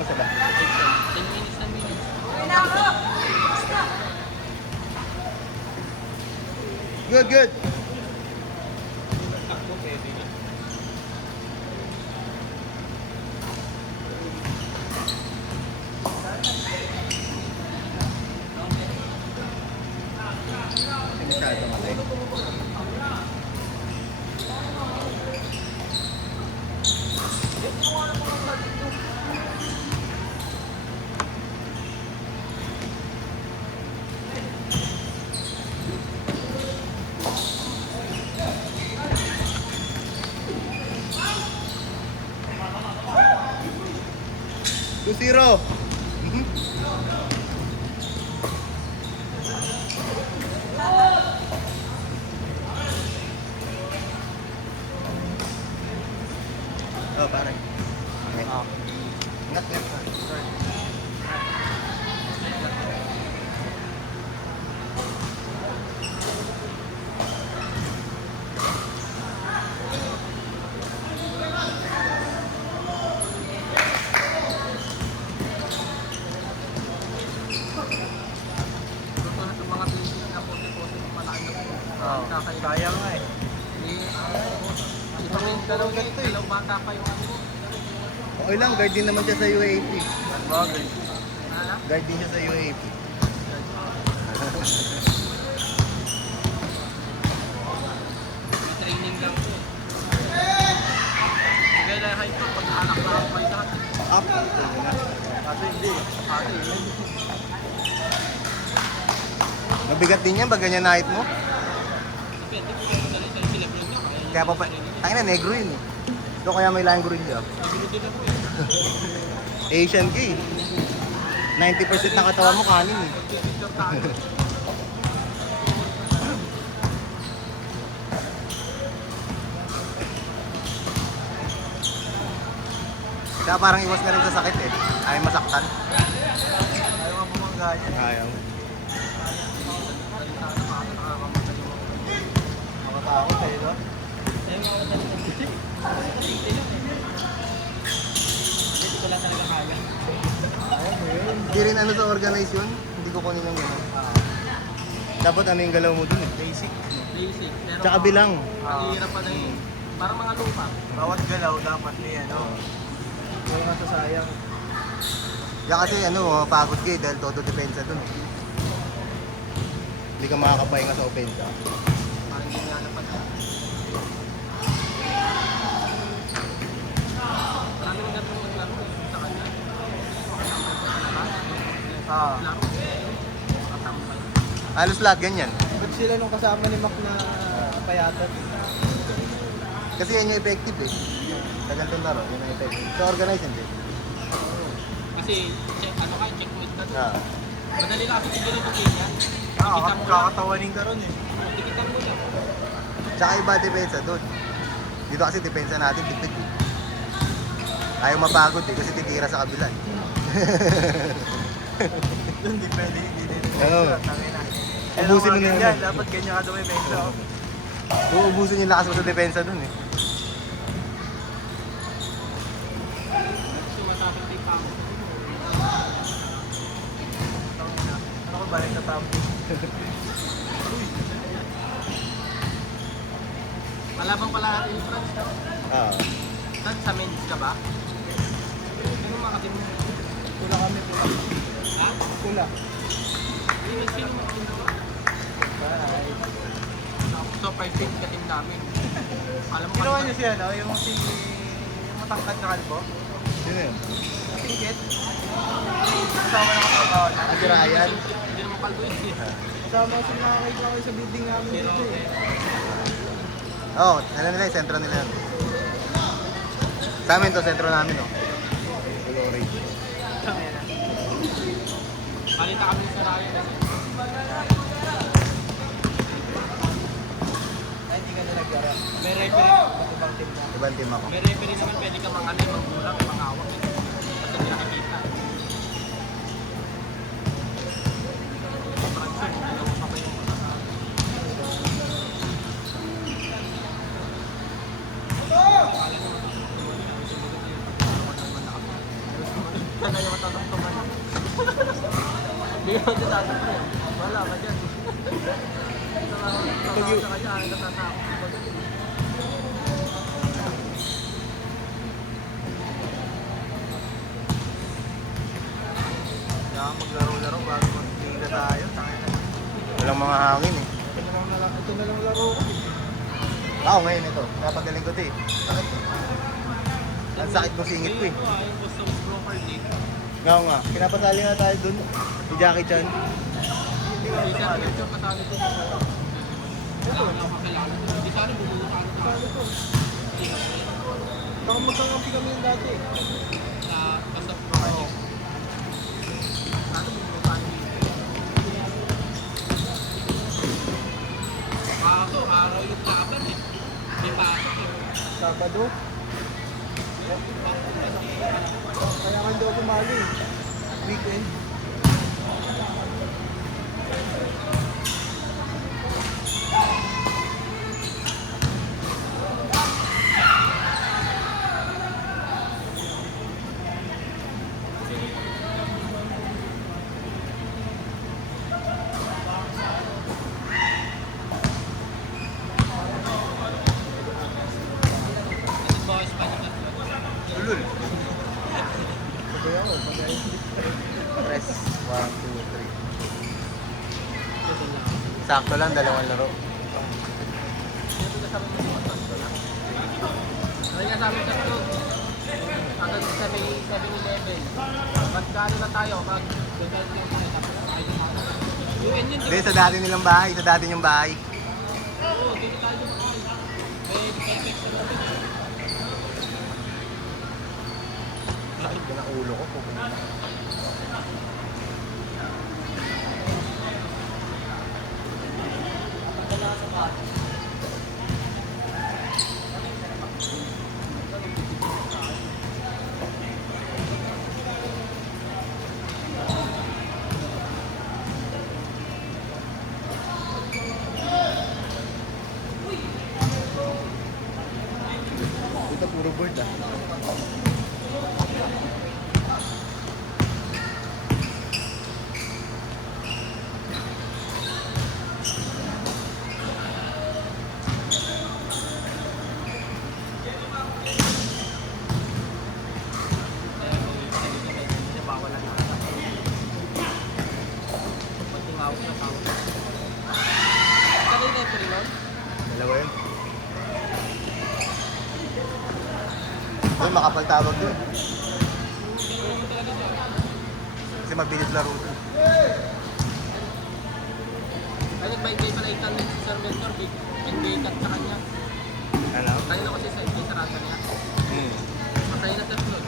salsa ba? 10 minutes na minutes. Good, good. Takbo, pwede na. Masyado malay. Two zero. Oh, pare. Okay. Ingat, ingat. Tutulad sa mga basic na pote-pote ng malaki na po. Sayang nga eh. Ito rin dalawang bata pa yung ano. Okay lang, guard din naman siya sa UAP. Bagay. Guard din siya sa UAP. May training lang po. Sige lang high po, pag anak na ako kayo lahat. Up. Ito na. Kasi hindi. Mabigat din yan pag ganyan na height mo. Depende po kung dali sa silabron niya. Kaya pa tangin na, negro yun eh. Ito kaya may lahing gorilla. Nagulod din ako eh. Asian ka eh. 90% ng katawan mo kanin eh. Picture tayo. Kaya parang iwas na rin sa sakit eh. Ay masaktan. Ayaw nga bumangga yan. Ayaw. Makatakot eh, no? Hindi ko lang talaga kaya. Ayaw mo yun. Hindi rin ano sa organize yun. Hindi ko kunin ng gano'n. Dapat ano yung galaw mo dun eh. Basic. Basic. Pero Tsaka bilang. ang hirap pa na yun. Parang mga lupa. Bawat galaw dapat may ano. Huwag masasayang. Kaya kasi ano, pagod ka eh dahil todo depensa dun eh. Hindi ka makakapahinga sa opensa. Parang hindi nga napan. Marami nang ganun maglaro sa kanya. Ah. Laro. Katambay. Halos lahat ganyan. Ba't sila nung kasama ni Mac na payatan? Kasi yan yung effective eh. Sa ganitong laro, yun ang effective. Sa organize hindi. Kasi ano ka, checkpoint ka doon. Ah. Madali lang kasi siguro ito kanya. Kakatawanin ka ron eh. Tikitan mo lang. Tsaka iba depensa dun. Dito kasi depensa natin, tipid eh. Ayaw mapagod eh, kasi titira sa kabila eh. Doon di pwede, hindi din. Oo. Ubusin mo na yun. Dapat ganyan ka dumipensya. Uubusin yung lakas mo sa depensa dun eh. Sumasabit yung pamo. Ano ko balik na tamo? Malabang pala natin yung France. Ah. Saan sa men's ka ba? Sino makatim mo? Pula kami po. Ha? Pula. Sino makatim mo? So, 5 days ka team namin. Alam mo Ginawa niyo siya, no? Yung matangkad na kalbo? Sino yun? Tingkit? Kasama na katrabaho na. Ate Ryan. Hindi naman kalbo yun eh. Kasama sa nakakita ko sa building namin dito eh. Oo, ano nila yung sentro nila yun. Sa amin to, sentro namin oh. Glory. Palita kami sa Ryan kasi. Ay, hindi ka na nagyara. May referee. Ibang team na. Ibang team ako. May referee naman pwede ka mangalay, manggulang, mangawak. Kasi hindi nakikita. Transfer, ayaw mo pa ba yung Kaya kayo matatangtuman. Hindi ko matatangtuman. Wala ka dyan. Sa kanya, ay natatakot ko dyan. Kaya maglaro-laro bago mag-liga tayo. Tangina. Walang mga hangin eh. Ito na lang laro ko. Ako ngayon ito. Napagaling ko ito eh. Sakit. Ang sakit ng singit ko eh. Yung customs broker date. Nga. Pinapasali na tayo dun. Si Jackie Chan. Hindi ka medyo kasali ko. Wala na ako kakilala. Hindi sana bumulo ka ano ko. Baka magkakampi kami yung dati. Sa customs broker date. Sana bumulo ka ano. Ako, araw yung laban eh. May pasok eh. Sabado. Kaya ka hindi ako kumali. Weekend. Boss pa naman. Ulul. Sabay ako. Sabay. Press. 1, 2, 3. Sakto lang, dalawang laro. Sino kasama mo yung tatlo lang? Ano nga sabi sa to? Hanggang sa may 7-Eleven. Magkano na tayo? Mag-decide lang tayo. Tapos tayo yung mga. UN yun, Hindi, sa dati nilang bahay. Sa dati niyong bahay. Oo, dito tayo yung mga. May defects na natin. Sakit ka ng ulo ko. Ito puro board ah. Kasi bawal lang nasa. Pag tingawag na tawag. Kanina ito rin, no? Dalawa yun. Doon, makapal tawag doon. Kasi mabilis laro doon. Ay, nag-buy pala itan si Sir Mentor. Big cut sa kanya. Ano? Tayo na kasi sa sarata niya. Matay na Sir Floyd.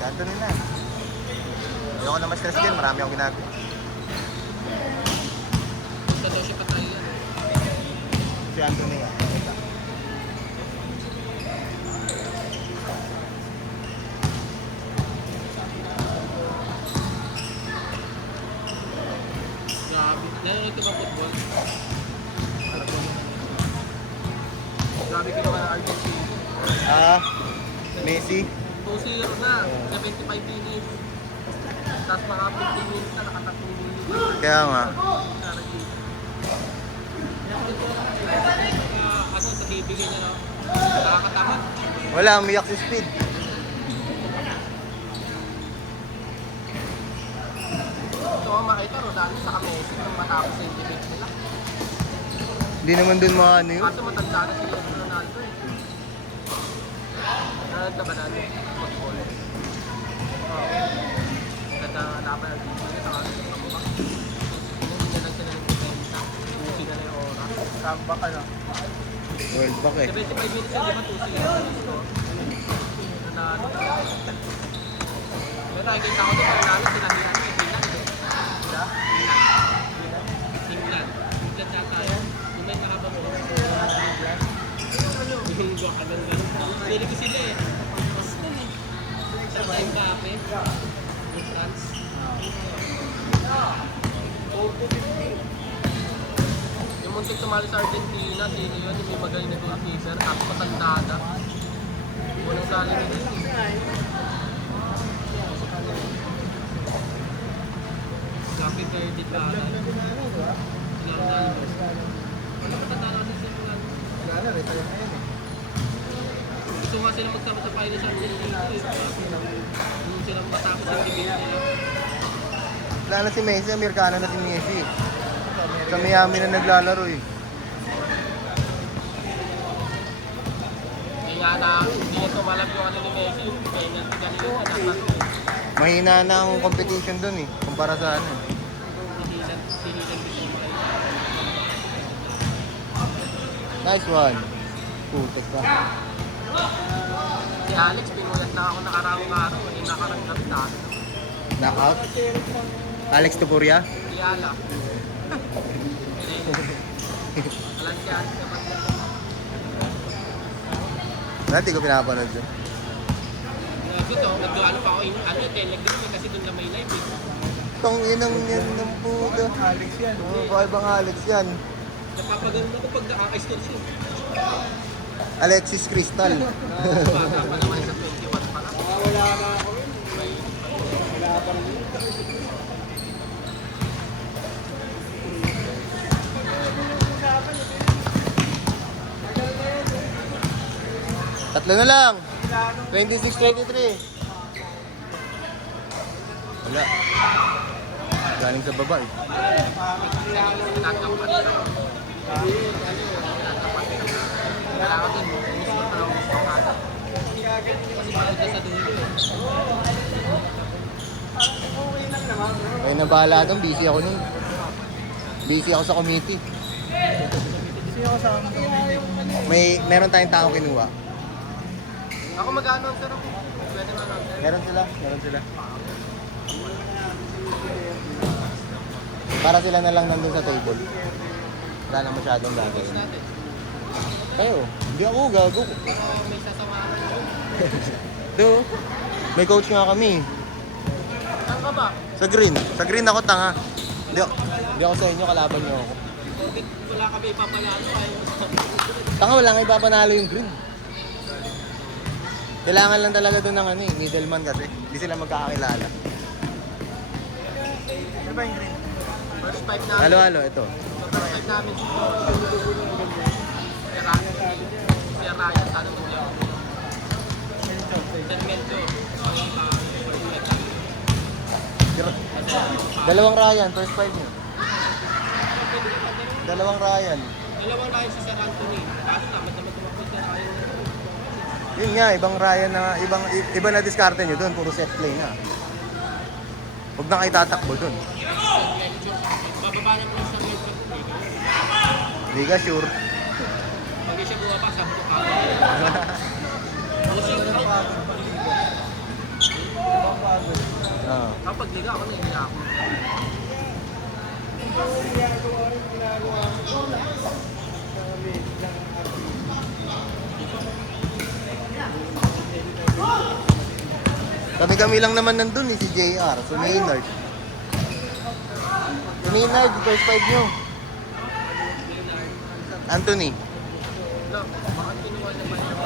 Ganto rin na. Ayoko na ma-stress din, marami akong ginagawa. Sa daw siya patay yan. Si Anthony nga. Grabe. Nanonood ka ba football? Grabe ginawa ng Argentina. Ah, Messi. 2-0 na. 75 minutes. Tapos mga 15 minutes na nakatatong minutes. Kaya nga. Ano sa bibigyan niya, no? Nakakatakot. Wala, umiyak si Speed. Ito ang makita, Rodano sa Messi nung matapos sa debate nila. Hindi naman dun mga ano yun. Kaso matanda na si Ronaldo eh. Nanood ka ba natin? Football. Ganda laban ng Argentina sa ano sa mukha. Hindi na lang sila ng depensa. Busi na lang yung oras. Kamba ka na. World Cup eh. 75 minutes yun, di ba? 2-0. Nanalo. Pero nakikita ko doon, nanalo sila ni ano, England eh. Sila? England. England yata yun. Yung may nakabang mo. Yung buwak ka doon. Sili ko sila eh. Sa Mbappe. Yung France. Yung muntik tumali sa Argentina, sino yun? Yung may magaling na goalkeeper. Tapos matandada. Unang sali nila yun eh. Happy birthday pa. Ano matanda natin sa mga Wala na, retire na yan eh. gusto nga sila magtama sa finals at yung silang matapos yung debate nila. Wala na si Messi, Amerikano na si Messi. Sa Miami na naglalaro eh. Kaya nga na hindi niya tumalab yung ano ni Messi, yung penalty kanina sa dapat. Mahina na ang competition dun eh, kumpara sa ano. Sinilan gusto makita. Nice one. Putot ka. Si Alex, pinulat na ako nakarawang araw, eh, nakaranggat na ako. Knockout. Alex Tupuria. Si Ala. Alam si Alex naman. Dati ko pinapanood dun. Ito, nag-ano pa ako, telegram eh, kasi doon na may live eh. Tong inang yan ng puto. Alex yan. Oo, ibang Alex yan. Napapagano ako pag nakaka-store siya. Alexis Crystal. Bata pa naman sa 21 pa lang. Wala na ako yun. Wala pa rin. Tatlo na lang. 26-23. Wala. Galing sa baba eh. Nagkakampan siya. Kailangan din, gusto ko lang gusto ka. Kasi pagod na sa dulo eh. Kaya na bahala doon, busy ako nun. Busy ako sa committee. Sino ka sa amin? Meron tayong tao kinuha. Ako mag-announcer ako. Pwede mag-announcer. Meron sila. Para sila na lang nandun sa table. Wala na masyadong gagawin. Natin. Kayo, hindi ako gago. Pero may sasamahan ako. Do, may coach nga kami. Saan ka ba? Sa green ako tanga. Hindi ako sa inyo, kalaban niyo ako. Bakit wala kami ipapalalo? Tanga, wala nga ipapanalo yung green. Kailangan lang talaga doon ng ano eh, middleman kasi. Hindi sila magkakakilala. Ano ba yung green? First five namin. Halo-halo, ito. First five namin. Si Ryan, sana mo niya. San Menzo. Dalawang Ryan, first five niyo. Dalawang Ryan. Dalawang Ryan si Sir Anthony. Kaso tamad naman tumakbo si Ryan. Yun nga, ibang Ryan na, iba na diskarte nyo doon, puro set play na. Huwag na kayo tatakbo doon. Bababa naman sa Menzo. Hindi ka sure. Pag siya bumaba, sabi ko ka. Pusing ko. Oo. Kapag liga ako, naiiyak ako. Kami lang naman nandun eh, si JR, si Maynard. Si Maynard, first five nyo. Anthony. No, bakit kinuha naman yung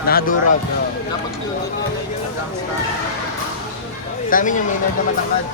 Nakadurag. dapat kinuha nila yung gangsta. Sa amin yung Maynard na matangkad.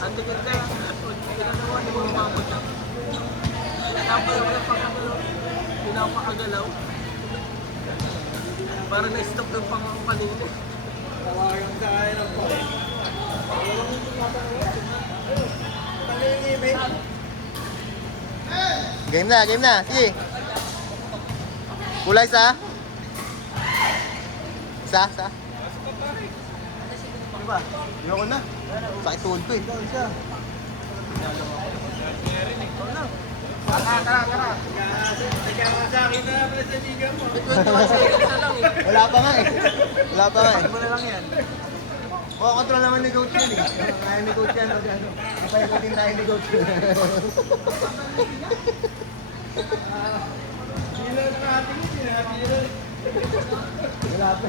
Ang tingin kaya, ginagawa ni mga mabot siya. Tapos yung pinapakagalaw. Para na-stop ng pangako kanina. Tawagan sa akin ng po. Ano yung email? Game na. Sige. Kulay sa? Sa? Ano ba? Ayoko na. Sakit tuhod ko eh. Tara. Nagkakasakit na pala sa liga mo. 21 seconds na lang eh. Wala pa nga eh. Ano na lang yan? control naman ni Coach yan eh. Kaya ni Coach yan. Ipaikutin tayo ni Coach. Wala pa.